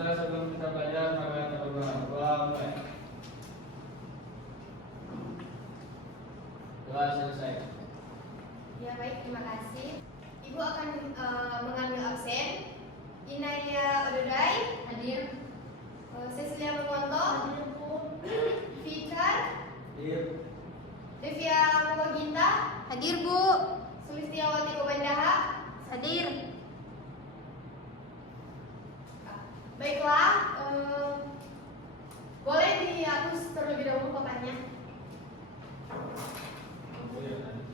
Sudah, sebelum kita belajar maka kita berdoa. Doa mulai. Doa selesai. Ya baik, terima kasih. Ibu akan mengambil absen. Inaya Ododai Hadir. Cecilia Bermonto Hadir, Bu. Fikar Hadir. Devia Muwaginta Hadir, Bu. Sulistiawati Kobandaha Hadir. Baiklah, boleh dihapus terlebih dahulu papannya. Oh, ya, tadi.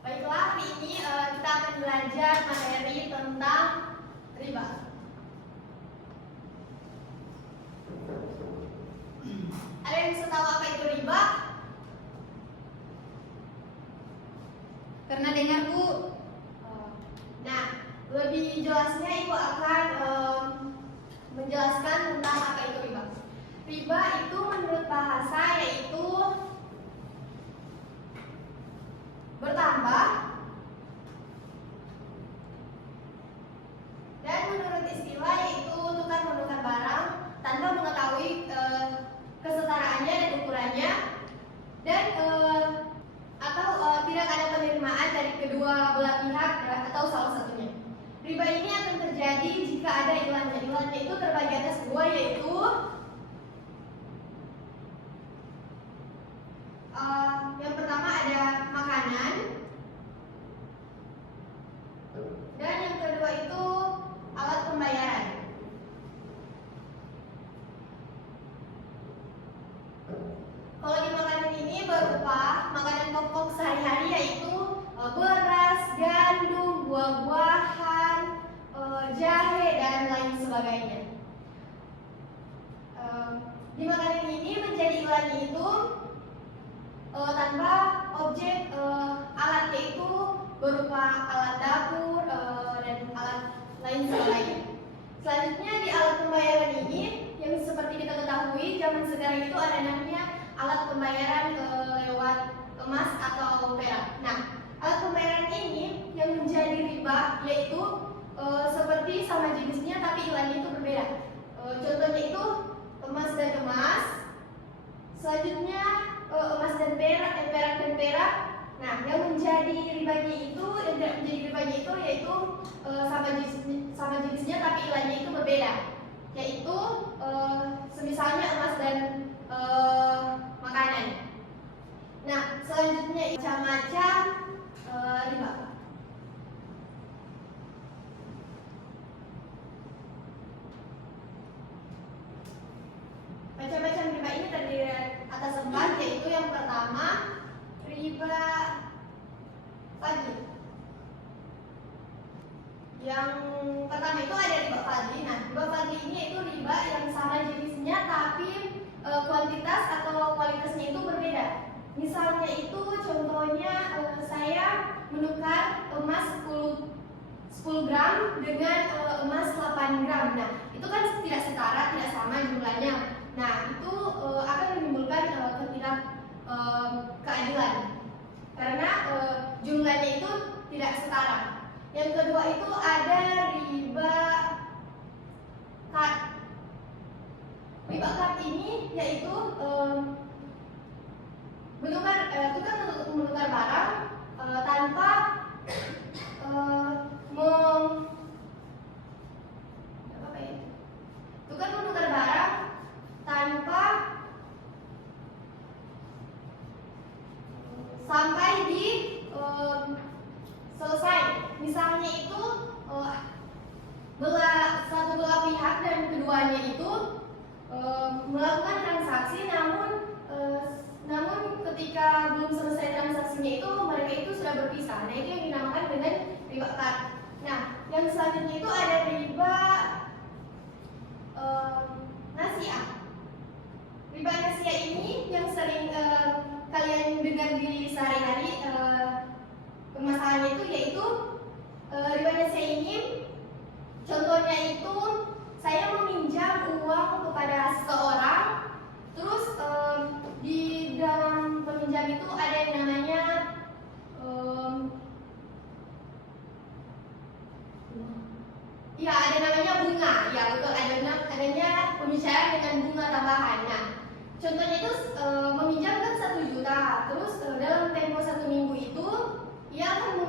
Baiklah, hari ini kita akan belajar materi tentang riba. Ada yang bisa tahu apa itu riba? Pernah dengar, Bu? Nah, lebih jelasnya Ibu akan menjelaskan tentang apa itu riba. Riba itu menurut bahasa yaitu bertambah, dan menurut istilah yaitu tukar menukar barang tanpa mengetahui kesetaraannya dan ukurannya, dan atau tidak ada penerimaan dari kedua belah pihak atau salah satunya. Riba ini akan terjadi jika ada ilannya. Ilannya itu terbagi atas dua, yaitu yang pertama ada makanan, dan yang kedua itu alat pembayaran. Kalau di makanan ini berupa makanan pokok sehari-hari yaitu beras, gandum, buah-buahan, jahe, dan lain sebagainya. Di makanan ini menjadi ilannya itu tanpa objek alat, yaitu berupa alat dapur dan alat lain sebagainya. Selanjutnya di alat pembayaran ini, yang seperti kita ketahui zaman sekarang itu ada namanya alat pembayaran lewat emas atau perak. Nah, alat pembayaran ini yang menjadi riba yaitu seperti sama jenisnya tapi ilannya itu berbeda. Contohnya itu emas dan emas. Selanjutnya emas dan perak, perak dan perak. Nah, yang menjadi ribanya itu, yang tidak menjadi ribanya itu yaitu sama jenisnya tapi ilannya itu berbeda. Yaitu semisalnya emas dan makanan. Nah, selanjutnya macam-macam riba. Macam-macam riba ini terdiri atas 4, yaitu yang pertama riba fadli. Yang pertama itu ada riba fadli. Nah, riba fadli ini yaitu riba yang sama jenisnya tapi kuantitas atau kualitasnya itu berbeda. Misalnya itu contohnya saya menukar emas 10 gram dengan emas 8 gram. Nah, itu kan tidak setara, tidak sama jumlahnya. Nah, itu akan menimbulkan ketidakkeadilan karena jumlahnya itu tidak setara. Yang kedua itu ada riba kad. Riba kad ini yaitu tukar menukar barang tanpa tukar menukar barang tanpa sampai di selesai. Misalnya itu satu belah pihak dan keduanya itu melakukan transaksi, namun ketika belum selesai transaksinya itu mereka itu sudah berpisah. Nah, itu yang dinamakan dengan riba kad. Nah, yang selanjutnya itu ada riba nasiah. Riba nasiah ini yang sering kalian dengar di sehari-hari permasalahannya itu yaitu riba nasiah ini contohnya itu saya meminjam uang kepada seseorang ya betul adanya pembicaraan dengan bunga tambahan. Nah, contohnya itu meminjamkan 1 juta, terus dalam tempo 1 minggu itu ia akan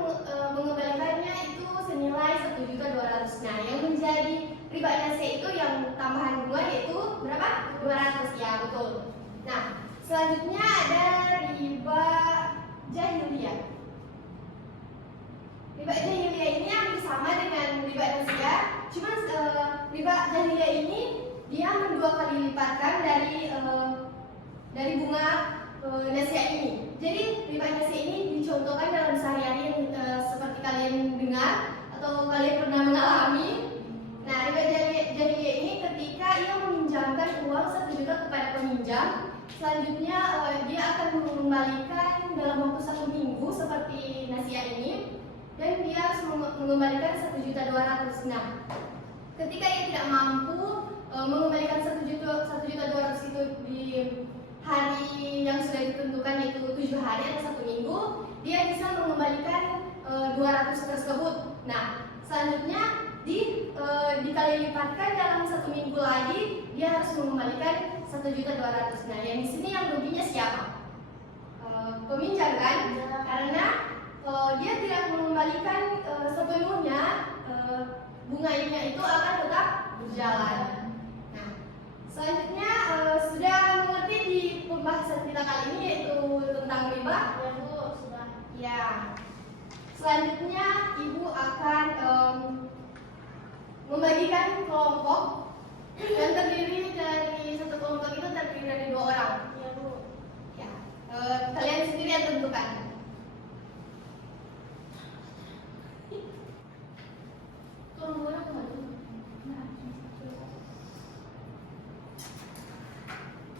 mengembalikannya itu senilai 1.200.000. Nah, yang menjadi ribanya C itu yang tambahan bunga yaitu berapa? 200 ya betul. Nah, selanjutnya ada riba jahiliyah. Riba jahiliyah ini hampir sama dengan riba nasiah, cuma riba jahiliyah ini dia mendua kali lipatkan dari bunga nasiah ini. Jadi riba nasiah ini dicontohkan dalam sehari-hari yang seperti kalian dengar atau kalian pernah mengalami. Nah, riba jahiliyah ini ketika ia meminjamkan uang 1 juta kepada peminjam, selanjutnya dia akan mengembalikan dalam waktu 1 minggu seperti nasiah ini, dan dia harus mengembalikan 1.200.000. Nah, ketika ia tidak mampu mengembalikan 1.200.000 itu di hari yang sudah ditentukan yaitu 7 hari atau 1 minggu, dia bisa mengembalikan 200 tersebut. Nah, selanjutnya dikali lipatkan dalam 1 minggu lagi, dia harus mengembalikan 1.200.000. Nah, yang di sini yang ruginya siapa? Peminjam kan? Karena dia tidak mengembalikan sepenuhnya, bunganya itu akan tetap berjalan. Nah, selanjutnya sudah mengerti di pembahasan kita kali ini yaitu tentang riba. Ya Bu, sudah. Ya. Selanjutnya Ibu akan membagikan kelompok yang terdiri dari satu kelompok itu terdiri dari 2 orang. Ya Bu. Ya. Kalian sendiri yang tentukan.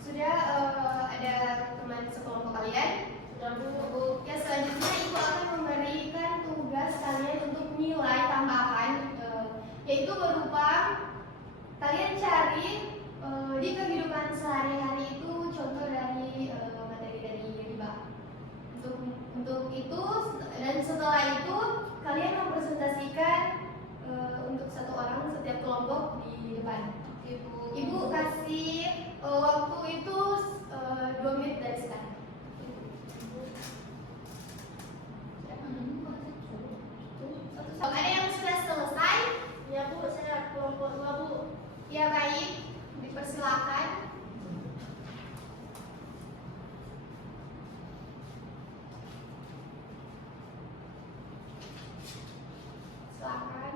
Sudah ada teman sekelompok kalian? Sudah Bu. Ya, selanjutnya Ibu akan memberikan tugas kalian untuk nilai tambahan, yaitu berupa kalian cari di kehidupan sehari-hari itu contoh dari materi dari riba. Untuk itu dan setelah itu kalian mempresentasikan untuk 1 orang setiap kelompok di depan. Ibu kasih waktu itu 2 menit dari sekarang. Ada yang sudah selesai? Ya Bu, saya kelompok 2 Bu. Ya baik, dipersilakan. Silakan.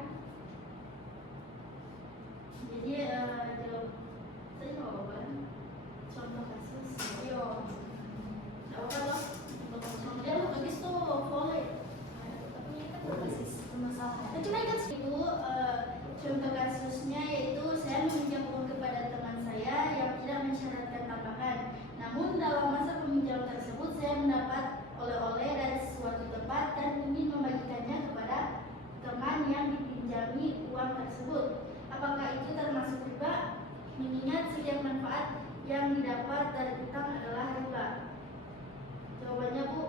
Jadi jawab tadi nggak apa-apa kan? Contoh kasus. Yo. Nggak apa-apa loh. Dia habis tuh boleh. Tapi ini kan berbasis permasalahan. Cuma ingat Ibu, contoh kasusnya yaitu saya meminjam uang kepada teman saya yang tidak mensyaratkan tambahan. Namun dalam masa peminjaman tersebut saya mendapat oleh-oleh dari suatu tempat dan ingin membagikannya kepada teman yang dipinjami uang tersebut. Apakah itu termasuk riba? Mengingat setiap manfaat yang didapat dari utang adalah riba. Jawabannya Bu.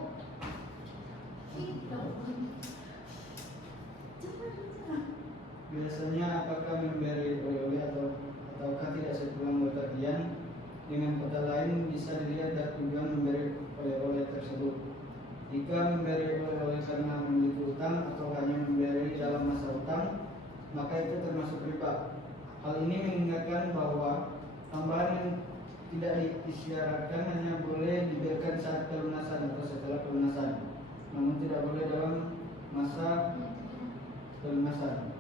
Biasanya apakah memberi oleh-oleh ataukah tidak sepulang bepergian dengan kota lain bisa dilihat dari tujuan memberi oleh-oleh tersebut. Jika memberi oleh-oleh karena memiliki utang atau hanya memberi dalam masa utang, maka itu termasuk riba. Hal ini mengingatkan bahwa tambahan yang tidak disyaratkan hanya boleh diberikan saat pelunasan atau setelah pelunasan, namun tidak boleh dalam masa pelunasan.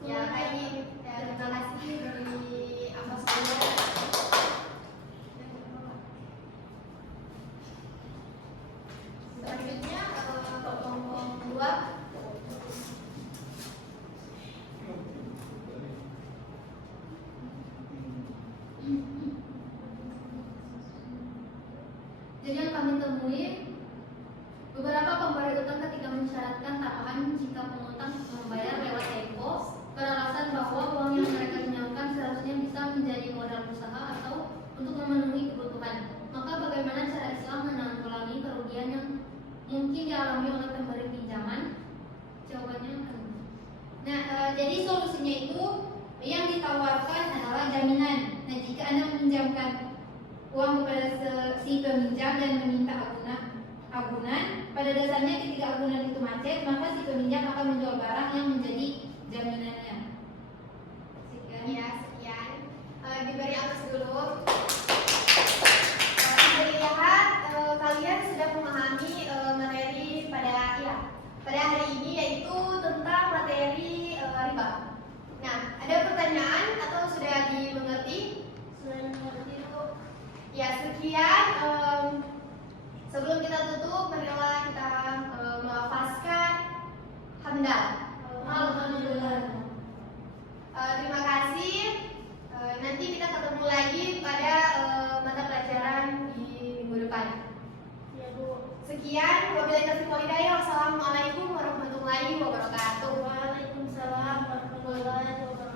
Ya baik, terima kasih dari ambasador. Selanjutnya kelompok 2. Jadi yang kami temui, beberapa pemberi utang ketika mensyaratkan tambahan jika pengutang membayar lewat tempo beralasan bahwa uang yang mereka pinjamkan seharusnya bisa menjadi modal usaha atau untuk memenuhi kebutuhan. Maka bagaimana cara Islam menanggulangi kerugian yang mungkin dialami oleh pemberi pinjaman? Jawabannya Nah, jadi solusinya itu yang ditawarkan adalah jaminan. Nah, jika Anda meminjamkan uang kepada si peminjam dan meminta agunan, pada dasarnya ketika agunan itu macet, maka si peminjam akan menjual barang yang menjadi jaminannya. Sekian. Ya, sekian. Diberi atas dulu. Terlihat kalian sudah memahami materi pada hari ini, yaitu tentang materi riba. Nah, ada pertanyaan atau sudah dimengerti? Sudah mengerti Bu? Ya, sekian. Sebelum kita tutup, marilah kita melafazkan hamdal. Alhamdulillah. Terima kasih. Nanti kita ketemu lagi pada mata pelajaran di minggu depan. Ya Bu. Sekian, wabillahi taufiq wal hidayah. Wassalamualaikum warahmatullahi wabarakatuh. Waalaikumsalam warahmatullahi wabarakatuh.